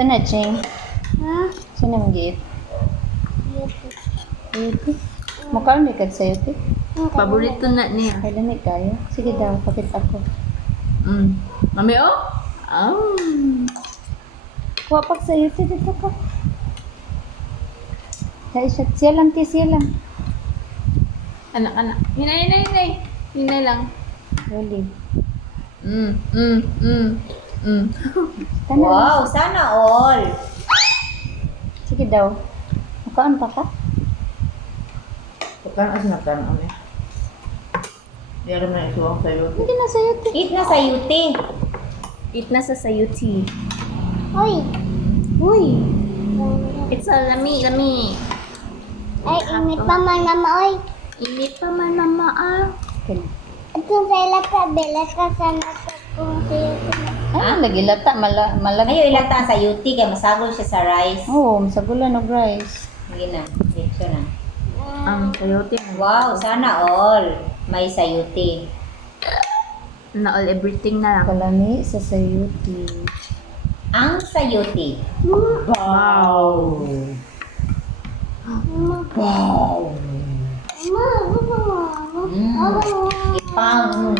Sana, Ching? Ha? Sana mag-iit? Sayuti? Mukha may kag sayuti? Paborito na niya. Ay, lamig kayo. Sige daw, kapit ako. Mami, oh? Kuha pag sayuti dito ka. Kaya siya lang, siya lang. Anak. Hinay. Hinay lang. Really. Wow, sana all. Sige daw. Mukhaan pa ka? Pagkaan as nakan ano eh. Di alam na ito ang sayo. Hindi na sayuti. Eat na sayuti. Eat na sa sayuti. Uy! Uy! It's a lami. Ay, init pa man naman, oy. Init pa man mama Okay. Ito sa ilata, bela ka sana ito kung sa'yo. Ah, lagi lata. Malagi. Ayaw ilata ang sayuti kaya masagol siya sa rice. Oo, masagulan og rice. Sige na, dito na. Ang sayuti. Wow, sana all. May sayuti. Na all everything na lang. Kalami sa sayuti. Ang sayuti. Wow! Wow! Mama, Ipang.